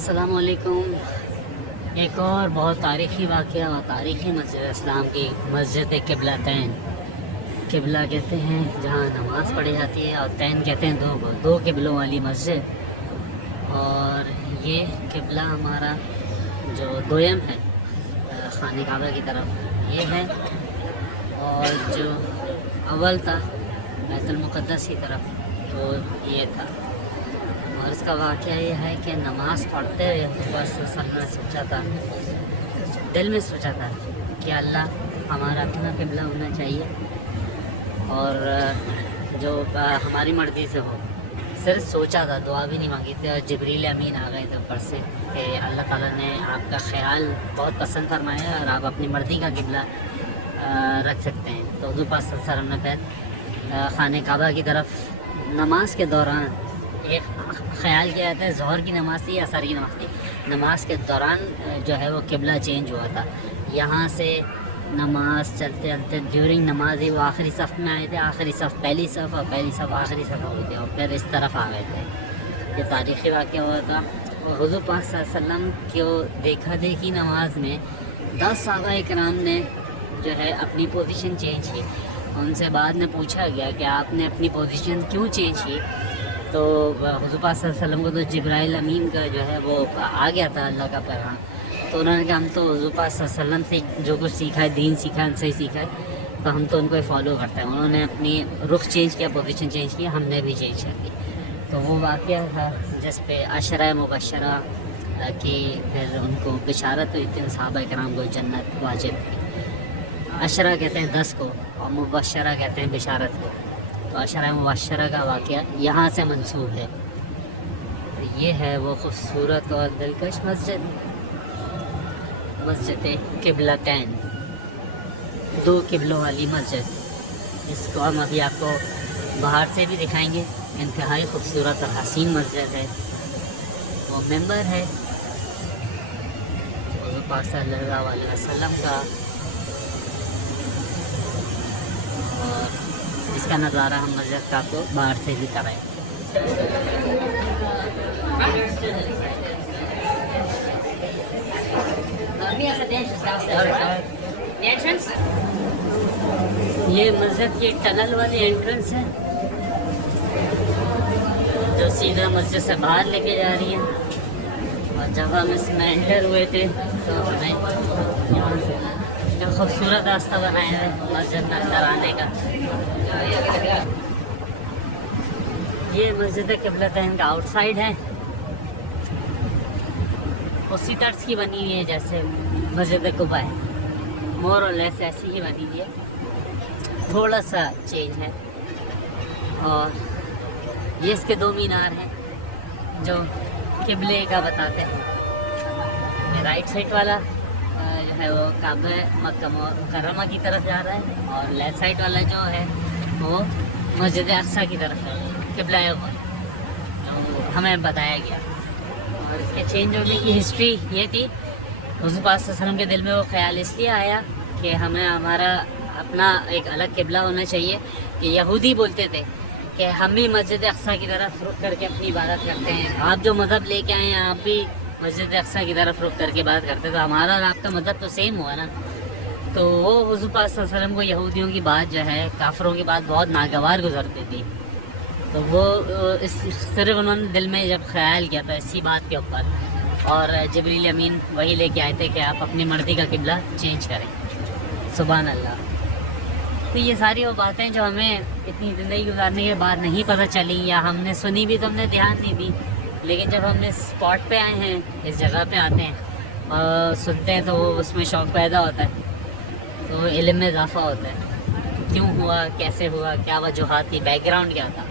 السلام علیکم۔ ایک اور بہت تاریخی واقعہ اور تاریخی مسجد اسلام کی مسجد قبلہ تین۔ قبلہ کہتے ہیں جہاں نماز پڑھی جاتی ہے، اور تین کہتے ہیں دو قبلوں والی مسجد۔ اور یہ قبلہ ہمارا جو دویم ہے خانہ کعبہ کی طرف یہ ہے، اور جو اول تھا بیت المقدس کی طرف تو یہ تھا۔ اور اس کا واقعہ یہ ہے کہ نماز پڑھتے ہوئے بس نے سوچا تھا، دل میں سوچا تھا کہ اللہ ہمارا اپنا قبلہ ہونا چاہیے، اور جو ہماری مرضی سے ہو۔ صرف سوچا تھا، دعا بھی نہیں مانگی تھی، اور جبریل امین آ گئے تھے اوپر سے کہ اللہ تعالیٰ نے آپ کا خیال بہت پسند فرمایا ہے اور آپ اپنی مرضی کا قبلہ رکھ سکتے ہیں۔ تو حضور پاک صلی اللہ علیہ وسلم نے خانہ کعبہ کی طرف نماز کے دوران ایک خیال کیا جاتا ہے، ظہر کی نماز تھی یا عصر کی نماز تھی، نماز کے دوران جو ہے وہ قبلہ چینج ہوا تھا۔ یہاں سے نماز چلتے چلتے ڈیورنگ نماز ہی وہ آخری صف میں آئے تھے، آخری صف پہلی صف اور پہلی صف آخری صف ہو گئی تھی، اور پھر اس طرف آ گئے تھے۔ یہ تاریخی واقعہ ہوا تھا، اور حضور پاک صلی اللہ علیہ وسلم کو دیکھا دیکھی نماز میں 10 صحابہ کرام نے جو ہے اپنی پوزیشن چینج کی۔ ان سے بعد میں پوچھا گیا کہ آپ نے اپنی پوزیشن کیوں چینج کی، تو حضور پاک صلی اللہ علیہ وسلم کو تو جبرائیل امین کا جو ہے وہ آ گیا تھا اللہ کا پیغام، تو انہوں نے کہا ہم تو حضور پاک صلی اللہ علیہ وسلم سے جو کچھ سیکھا ہے، دین سیکھا ہے، ان سے ہی سیکھا ہے، تو ہم تو ان کو ہی فالو کرتے ہیں۔ انہوں نے اپنی رخ چینج کیا، پوزیشن چینج کیا، ہم نے بھی چینج کر دی۔ تو وہ واقعہ تھا جس پہ عشرہ مبشرہ کی پھر ان کو بشارت ہوئی تھی، صحابہ کرام کو جنت واجب تھی۔ عشرہ کہتے ہیں 10 کو، اور مبشرہ کہتے ہیں بشارت کو۔ تو عشرہ مبشرہ کا واقعہ یہاں سے منسوب ہے۔ یہ ہے وہ خوبصورت اور دلکش مسجد قبلہ تین، 2 قبلوں والی مسجد۔ اس کو ہم ابھی آپ کو باہر سے بھی دکھائیں گے۔ انتہائی خوبصورت اور حسین مسجد ہے۔ وہ ممبر ہے حضور پاک صلی اللہ علیہ وسلم کا، اور اس کا نظارہ ہم مسجد کا آپ کو باہر سے بھی کرائیں۔ یہ مسجد کی ٹنل والی انٹرنس ہے جو سیدھا مسجد سے باہر لے کے جا رہی ہے، اور جب ہم اس میں انٹر ہوئے تھے تو ہمیں یہاں سے جو خوبصورت راستہ بنایا ہے مسجد میں اندر آنے کا۔ یہ مسجد قبلہ تین کا آؤٹ سائڈ ہے، اسی طرز کی بنی ہوئی ہے جیسے مسجد قباء ہے، مور اور لیس ایسی ہی بنی ہوئی ہے، تھوڑا سا چینج ہے۔ اور یہ اس کے 2 مینار ہیں جو قبلے کا بتاتے ہیں۔ رائٹ سائڈ والا جو ہے وہ کعبہ مکہ مکرمہ کی طرف جا رہا ہے، اور لیفٹ سائڈ والا جو ہے وہ مسجد اقصیٰ کی طرف ہے، قبلہ اول جو ہمیں بتایا گیا۔ اور اس کے چینج ہونے کی ہسٹری یہ تھی، حضور پاک صلی اللہ علیہ وسلم کے دل میں وہ خیال اس لیے آیا کہ ہمیں ہمارا اپنا ایک الگ قبلہ ہونا چاہیے۔ کہ یہودی بولتے تھے کہ ہم بھی مسجد اقصیٰ کی طرف رخ کر کے اپنی عبادت کرتے ہیں، آپ جو مذہب لے کے آئے ہیں آپ بھی مسجد اقصیٰ کی طرف رخ کر کے عبادت کرتے ہیں، تو ہمارا اور آپ کا مذہب تو سیم ہوا نا۔ تو وہ حضور پاک صلی اللہ علیہ وسلم کو یہودیوں کی بات جو ہے، کافروں کی بات بہت ناگوار گزرتی تھی، تو وہ صرف انہوں نے دل میں جب خیال کیا تھا اسی بات کے اوپر، اور جبریل امین وہی لے کے آئے تھے کہ آپ اپنی مرضی کا قبلہ چینج کریں۔ سبحان اللہ۔ تو یہ ساری وہ باتیں جو ہمیں اتنی زندگی گزارنے کے بعد نہیں پتہ چلی، یا ہم نے سنی بھی تو ہم نے دھیان نہیں دی، لیکن جب ہم اس اسپاٹ پہ آئے ہیں، اس جگہ پہ آتے ہیں اور سنتے ہیں تو وہ اس میں شوق پیدا ہوتا ہے، تو علم میں اضافہ ہوتا ہے۔ کیوں ہوا، کیسے ہوا، کیا وجوہات تھی، بیک گراؤنڈ کیا تھا۔